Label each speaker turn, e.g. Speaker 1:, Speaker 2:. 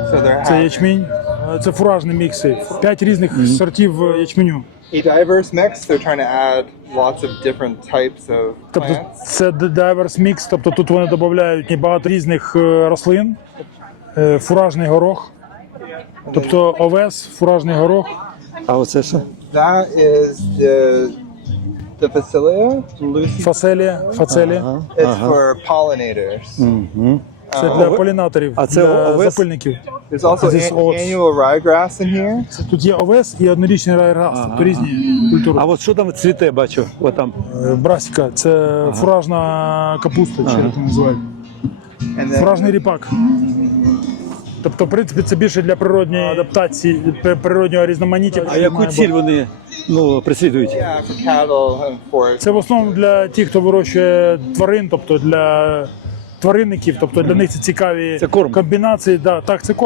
Speaker 1: So they're
Speaker 2: Це ячмінь. Це фуражні мікси. 5 різних сортів ячменю.
Speaker 1: a diverse mix. They're trying to add lots of different types of
Speaker 2: Тобто
Speaker 1: plants.
Speaker 2: це diverse mix, тобто тут вони додають багато різних рослин, фуражний горох, тобто овес, фуражний горох.
Speaker 3: А оце що?
Speaker 1: That is the Phacelia lucidum.
Speaker 2: Фацелія.
Speaker 1: It's for pollinators.
Speaker 2: Це для полінаторів,
Speaker 3: А це
Speaker 2: для
Speaker 3: овес?
Speaker 2: запильників.
Speaker 1: There's also
Speaker 2: This oats.
Speaker 1: annual ryegrass in here.
Speaker 2: Тут є овес і однорічний райграс, тобто різні культури.
Speaker 3: А от що там цвіте, бачу? От там.
Speaker 2: Брасіка – це фуражна капуста, чи як це називають.
Speaker 1: And then
Speaker 2: Фуражний ріпак. Тобто, в принципі, це більше для природньої адаптації, природнього різноманіття.
Speaker 3: А яку ціль вони преслідують?
Speaker 1: yeah, for cattle and for
Speaker 2: Це в основному для тих, хто вирощує тварин, тобто для тваринників, тобто для них це цікаві
Speaker 3: Це корм.
Speaker 2: комбінації. Да, так, це корм.